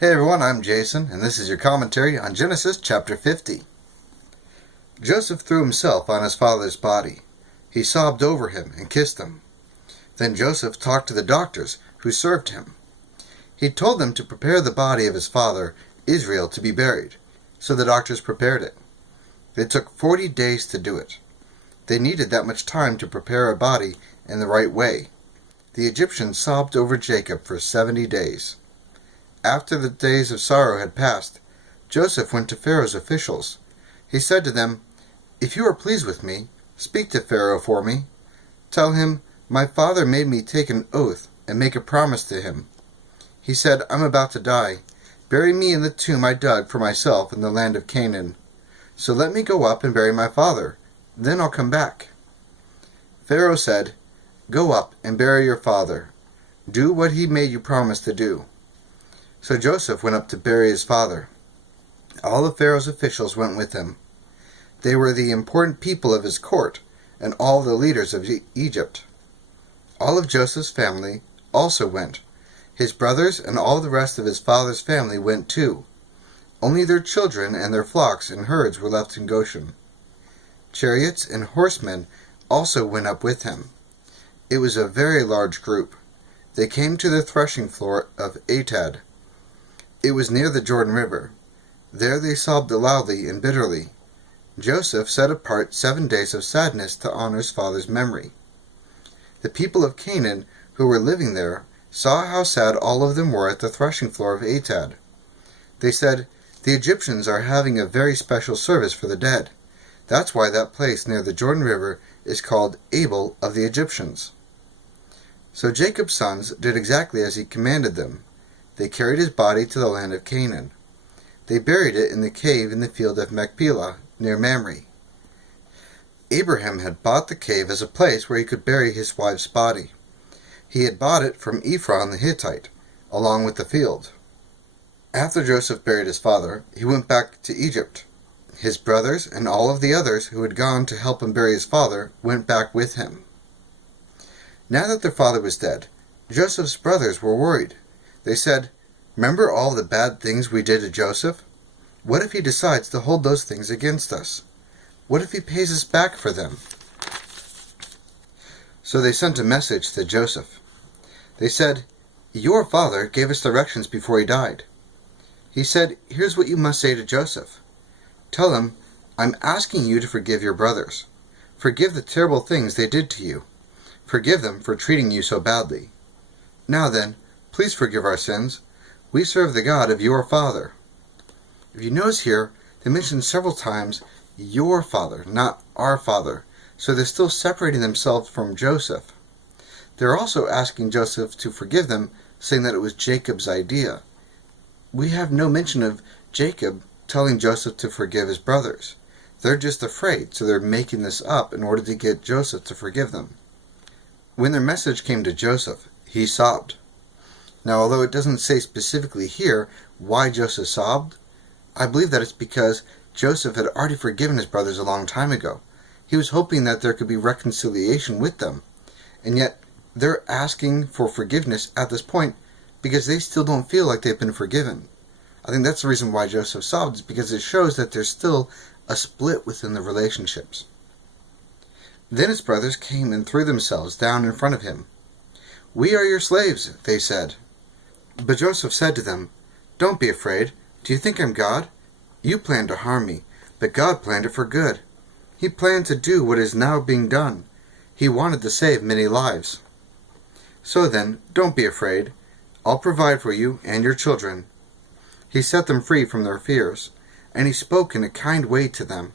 Hey everyone, I'm Jason, and this is your commentary on Genesis chapter 50. Joseph threw himself on his father's body. He sobbed over him and kissed him. Then Joseph talked to the doctors who served him. He told them to prepare the body of his father, Israel, to be buried, so the doctors prepared it. It took 40 days to do it. They needed that much time to prepare a body in the right way. The Egyptians sobbed over Jacob for 70 days. After the days of sorrow had passed, Joseph went to Pharaoh's officials. He said to them, "If you are pleased with me, speak to Pharaoh for me. Tell him, my father made me take an oath and make a promise to him. He said, I'm about to die. Bury me in the tomb I dug for myself in the land of Canaan. So let me go up and bury my father. Then I'll come back." Pharaoh said, "Go up and bury your father. Do what he made you promise to do." So Joseph went up to bury his father. All of Pharaoh's officials went with him. They were the important people of his court and all the leaders of Egypt. All of Joseph's family also went. His brothers and all the rest of his father's family went too. Only their children and their flocks and herds were left in Goshen. Chariots and horsemen also went up with him. It was a very large group. They came to the threshing floor of Atad. It was near the Jordan River. There they sobbed loudly and bitterly. Joseph set apart 7 days of sadness to honor his father's memory. The people of Canaan who were living there saw how sad all of them were at the threshing floor of Atad. They said, "The Egyptians are having a very special service for the dead. That's why that place near the Jordan River is called Abel of the Egyptians." So Jacob's sons did exactly as he commanded them. They carried his body to the land of Canaan. They buried it in the cave in the field of Machpelah, near Mamre. Abraham had bought the cave as a place where he could bury his wife's body. He had bought it from Ephron the Hittite, along with the field. After Joseph buried his father, he went back to Egypt. His brothers and all of the others who had gone to help him bury his father went back with him. Now that their father was dead, Joseph's brothers were worried. They said, "Remember all the bad things we did to Joseph? What if he decides to hold those things against us? What if he pays us back for them?" So they sent a message to Joseph. They said, "Your father gave us directions before he died. He said, here's what you must say to Joseph. Tell him, I'm asking you to forgive your brothers. Forgive the terrible things they did to you. Forgive them for treating you so badly. Now then, please forgive our sins. We serve the God of your father." If you notice here, they mention several times your father, not our father, so they're still separating themselves from Joseph. They're also asking Joseph to forgive them, saying that it was Jacob's idea. We have no mention of Jacob telling Joseph to forgive his brothers. They're just afraid, so they're making this up in order to get Joseph to forgive them. When their message came to Joseph, he sobbed. Now, although it doesn't say specifically here why Joseph sobbed, I believe that it's because Joseph had already forgiven his brothers a long time ago. He was hoping that there could be reconciliation with them, and yet they're asking for forgiveness at this point because they still don't feel like they've been forgiven. I think that's the reason why Joseph sobbed, is because it shows that there's still a split within the relationships. Then his brothers came and threw themselves down in front of him. "We are your slaves," they said. But Joseph said to them, "Don't be afraid. Do you think I'm God? You planned to harm me, but God planned it for good. He planned to do what is now being done. He wanted to save many lives. So then, don't be afraid. I'll provide for you and your children." He set them free from their fears, and he spoke in a kind way to them.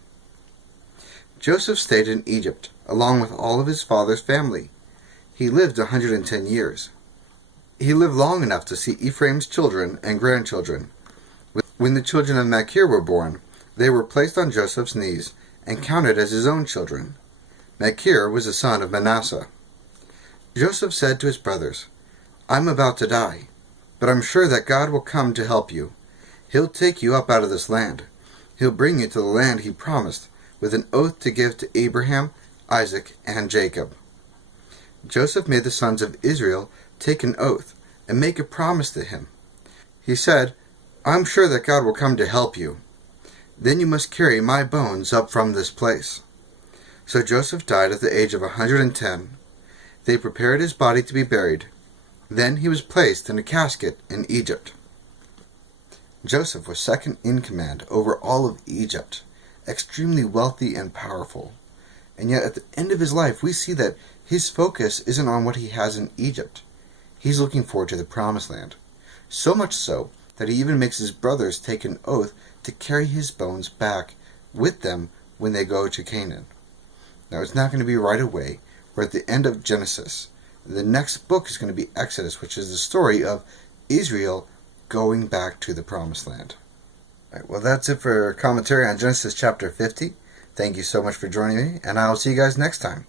Joseph stayed in Egypt, along with all of his father's family. He lived 110 years. He lived long enough to see Ephraim's children and grandchildren. When the children of Machir were born, they were placed on Joseph's knees and counted as his own children. Machir was the son of Manasseh. Joseph said to his brothers, "I'm about to die, but I'm sure that God will come to help you. He'll take you up out of this land. He'll bring you to the land he promised, with an oath to give to Abraham, Isaac, and Jacob." Joseph made the sons of Israel take an oath and make a promise to him. He said, I'm sure that God will come to help you. Then you must carry my bones up from this place." So Joseph died at the age of 110. They prepared his body to be buried. Then he was placed in a casket in Egypt. Joseph was second in command over all of Egypt, extremely wealthy and powerful. And yet at the end of his life, we see that his focus isn't on what he has in Egypt. He's looking forward to the Promised Land. So much so that he even makes his brothers take an oath to carry his bones back with them when they go to Canaan. Now, it's not going to be right away. We're at the end of Genesis. The next book is going to be Exodus, which is the story of Israel going back to the Promised Land. All right, well, that's it for commentary on Genesis chapter 50. Thank you so much for joining me, and I'll see you guys next time.